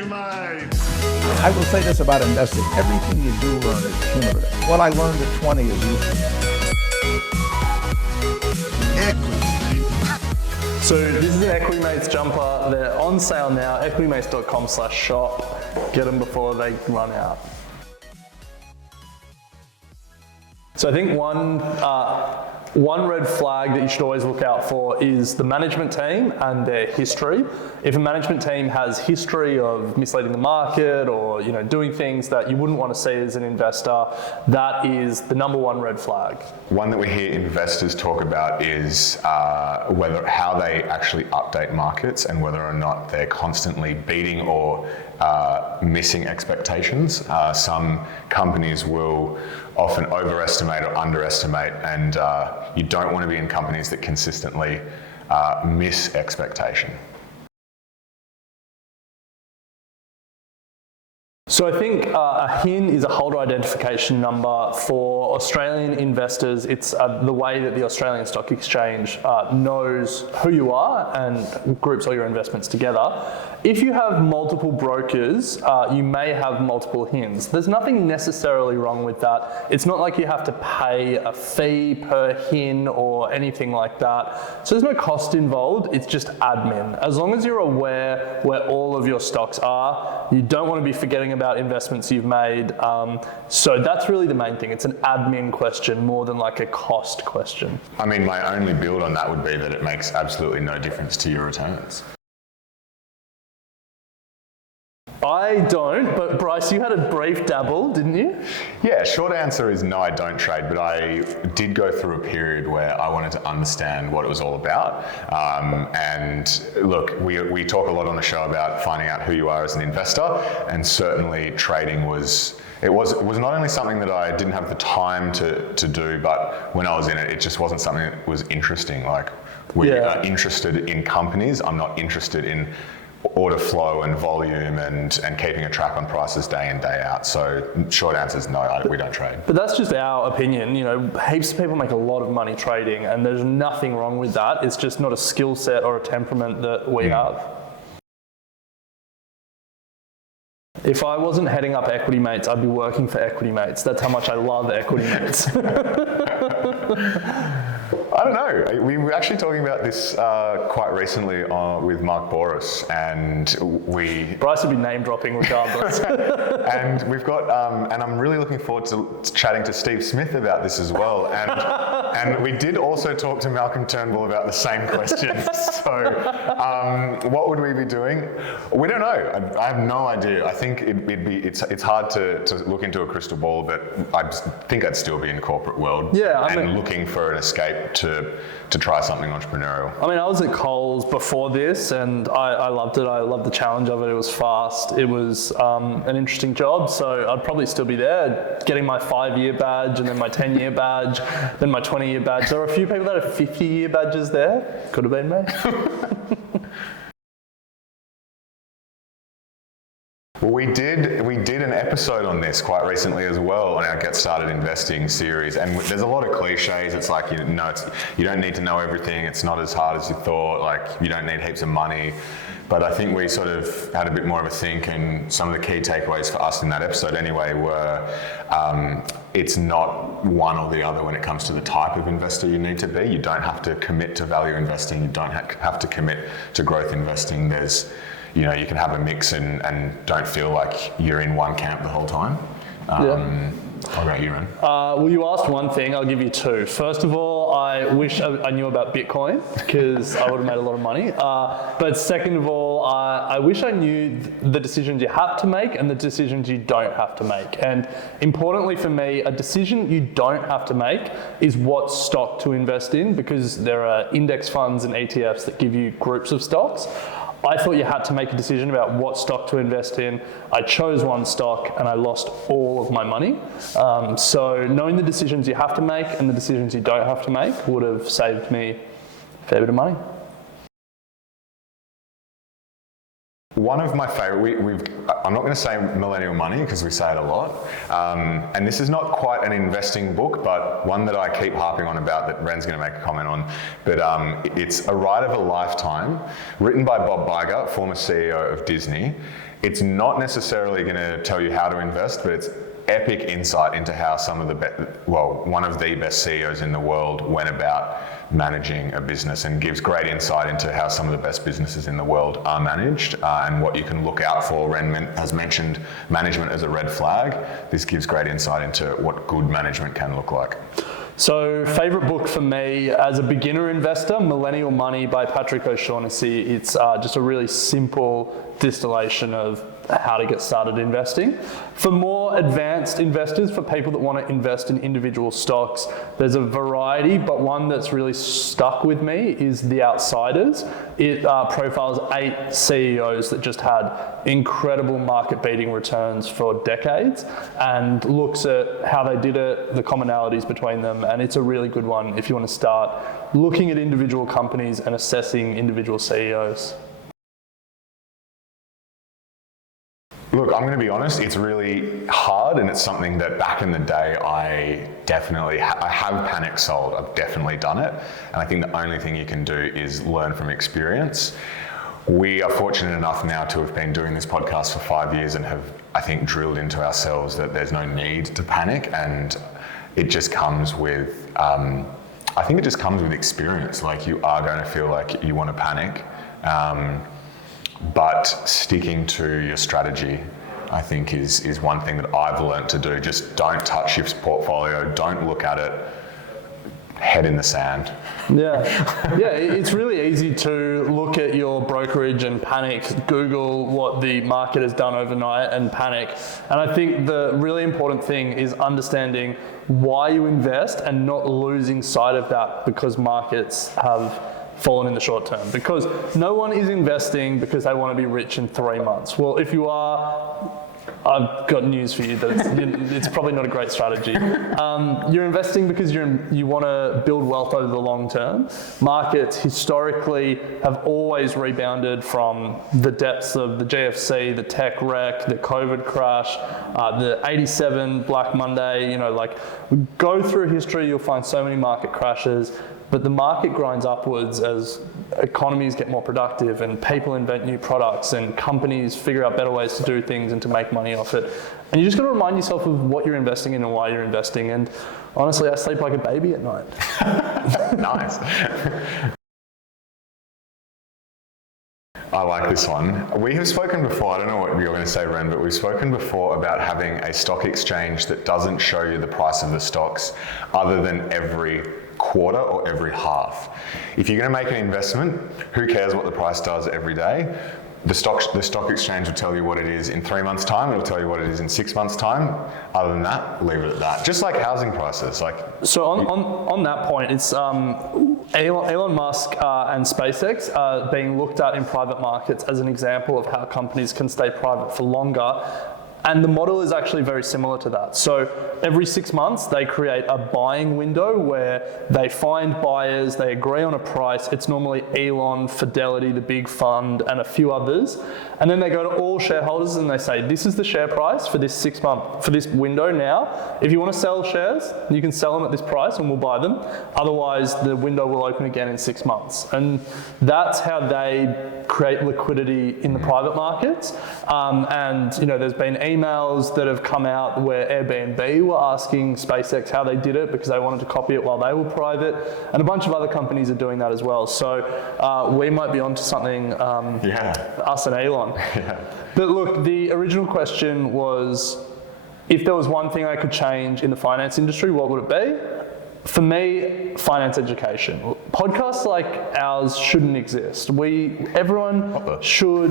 equity mates. I will say this about investing. Everything you do learn is cumulative. What I learned at 20 is useful. So this is an Equity Mates jumper. They're on sale now, equitymates.com/shop. Get them before they run out. So I think one red flag that you should always look out for is the management team and their history. If a management team has history of misleading the market or doing things that you wouldn't want to see as an investor, that is the number one red flag. One that we hear investors talk about is how they actually update markets and whether or not they're constantly beating or missing expectations. Some companies will often overestimate or underestimate, and you don't want to be in companies that consistently miss expectation. So I think a HIN is a holder identification number for Australian investors. It's the way that the Australian Stock Exchange knows who you are and groups all your investments together. If you have multiple brokers, you may have multiple HINs. There's nothing necessarily wrong with that. It's not like you have to pay a fee per HIN or anything like that. So there's no cost involved, it's just admin. As long as you're aware where all of your stocks are, you don't want to be forgetting about investments you've made. So that's really the main thing. It's an admin question more than like a cost question. I mean, my only build on that would be that it makes absolutely no difference to your returns. I don't, but Bryce, you had a brief dabble, didn't you? Yeah, short answer is no, I don't trade, but I did go through a period where I wanted to understand what it was all about. And look, we talk a lot on the show about finding out who you are as an investor, and certainly trading was not only something that I didn't have the time to do, but when I was in it, it just wasn't something that was interesting. Like, we are interested in companies. I'm not interested in order flow and volume and keeping a track on prices day in, day out. So short answer is no, we don't trade. But that's just our opinion. Heaps of people make a lot of money trading, and there's nothing wrong with that. It's just not a skill set or a temperament that we have. If I wasn't heading up Equity Mates, I'd be working for Equity Mates. That's how much I love Equity Mates. I don't know. We were actually talking about this quite recently with Mark Boris, and Bryce would be name dropping regardless. And we've got, and I'm really looking forward to chatting to Steve Smith about this as well. And we did also talk to Malcolm Turnbull about the same question. So, what would we be doing? We don't know. I have no idea. I think it's hard to look into a crystal ball, but I think I'd still be in the corporate world. Yeah, looking for an escape to try something entrepreneurial. I mean, I was at Coles before this, and I loved it. I loved the challenge of it. It was fast. It was an interesting job, so I'd probably still be there, getting my 5-year badge, and then my 10-year badge, then my 20-year badge. There were a few people that had 50-year badges there. Could have been me. Well, we did an episode on this quite recently as well on our Get Started Investing series, and there's a lot of cliches. It's like, you don't need to know everything. It's not as hard as you thought. Like, you don't need heaps of money. But I think we sort of had a bit more of a think, and some of the key takeaways for us in that episode anyway were it's not one or the other when it comes to the type of investor you need to be. You don't have to commit to value investing. You don't have to commit to growth investing. You can have a mix and don't feel like you're in one camp the whole time. What about you, Ren? Well, you asked one thing, I'll give you two. First of all, I wish I knew about Bitcoin, because I would have made a lot of money. But second of all, I wish I knew the decisions you have to make and the decisions you don't have to make. And importantly for me, a decision you don't have to make is what stock to invest in, because there are index funds and ETFs that give you groups of stocks. I thought you had to make a decision about what stock to invest in. I chose one stock and I lost all of my money. So knowing the decisions you have to make and the decisions you don't have to make would have saved me a fair bit of money. One of my favorite, I'm not going to say millennial money because we say it a lot. And this is not quite an investing book, but one that I keep harping on about that Ren's going to make a comment on. But it's A Ride of a Lifetime, written by Bob Iger, former CEO of Disney. It's not necessarily going to tell you how to invest, but it's epic insight into how some of one of the best CEOs in the world went about managing a business, and gives great insight into how some of the best businesses in the world are managed and what you can look out for. Ren has mentioned management as a red flag. This gives great insight into what good management can look like. So, favourite book for me as a beginner investor, Millennial Money by Patrick O'Shaughnessy. It's just a really simple distillation of how to get started investing. For more advanced investors, for people that want to invest in individual stocks, there's a variety, but one that's really stuck with me is The Outsiders. It profiles 8 CEOs that just had incredible market-beating returns for decades and looks at how they did it, the commonalities between them, and it's a really good one if you want to start looking at individual companies and assessing individual CEOs. Look, I'm going to be honest, it's really hard, and it's something that back in the day I definitely I have panic sold. I've definitely done it, and I think the only thing you can do is learn from experience. We are fortunate enough now to have been doing this podcast for 5 years and have, I think, drilled into ourselves that there's no need to panic, and it just comes with, I think it just comes with experience. Like, you are going to feel like you want to panic. But sticking to your strategy, I think, is one thing that I've learned to do. Just don't touch your portfolio, don't look at it, head in the sand. Yeah, it's really easy to look at your brokerage and panic, Google what the market has done overnight and panic. And I think the really important thing is understanding why you invest and not losing sight of that because markets have fallen in the short term, because no one is investing because they want to be rich in 3 months. Well, if you are, I've got news for you that it's probably not a great strategy. You're investing because you want to build wealth over the long term. Markets historically have always rebounded from the depths of the GFC, the tech wreck, the COVID crash, the 87 Black Monday. Go through history, you'll find so many market crashes. But the market grinds upwards as economies get more productive and people invent new products and companies figure out better ways to do things and to make money off it. And you just got to remind yourself of what you're investing in and why you're investing. And honestly, I sleep like a baby at night. Nice. I like this one. We have spoken before, I don't know what you're going to say, Ren, but we've spoken before about having a stock exchange that doesn't show you the price of the stocks other than every quarter or every half. If you're going to make an investment, who cares what the price does every day? The stock exchange will tell you what it is in 3 months' time. It'll tell you what it is in 6 months' time. Other than that, leave it at that. Just like housing prices. So on that point, it's Elon Musk and SpaceX are being looked at in private markets as an example of how companies can stay private for longer. And the model is actually very similar to that. So every 6 months, they create a buying window where they find buyers, they agree on a price. It's normally Elon, Fidelity, the big fund, and a few others. And then they go to all shareholders and they say, this is the share price for this 6 month, for this window now. If you want to sell shares, you can sell them at this price and we'll buy them. Otherwise, the window will open again in 6 months. And that's how they create liquidity in the private markets. And there's been emails that have come out where Airbnb were asking SpaceX how they did it because they wanted to copy it while they were private, and a bunch of other companies are doing that as well. So we might be onto something, us and Elon. Yeah. But look, the original question was, if there was one thing I could change in the finance industry, what would it be? For me, finance education. Podcasts like ours shouldn't exist. Everyone should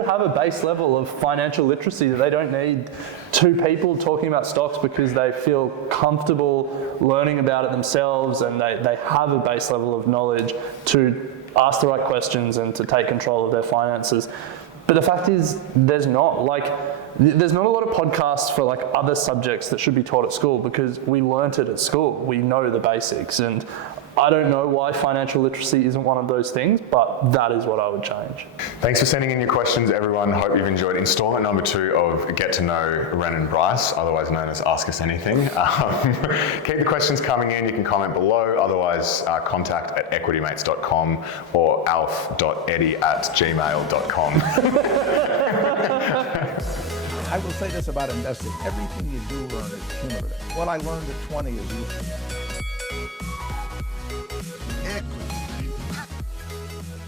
have a base level of financial literacy that they don't need 2 people talking about stocks because they feel comfortable learning about it themselves and they have a base level of knowledge to ask the right questions and to take control of their finances. But the fact is, there's not a lot of podcasts for other subjects that should be taught at school because we learnt it at school. We know the basics. And I don't know why financial literacy isn't one of those things, but that is what I would change. Thanks for sending in your questions, everyone. Hope you've enjoyed installment number 2 of Get to Know Ren and Bryce, otherwise known as Ask Us Anything. Keep the questions coming in. You can comment below. Otherwise, contact at equitymates.com or alf.eddy@gmail.com. I will say this about investing. Everything you do learn is cumulative. What I learned at 20 is useful.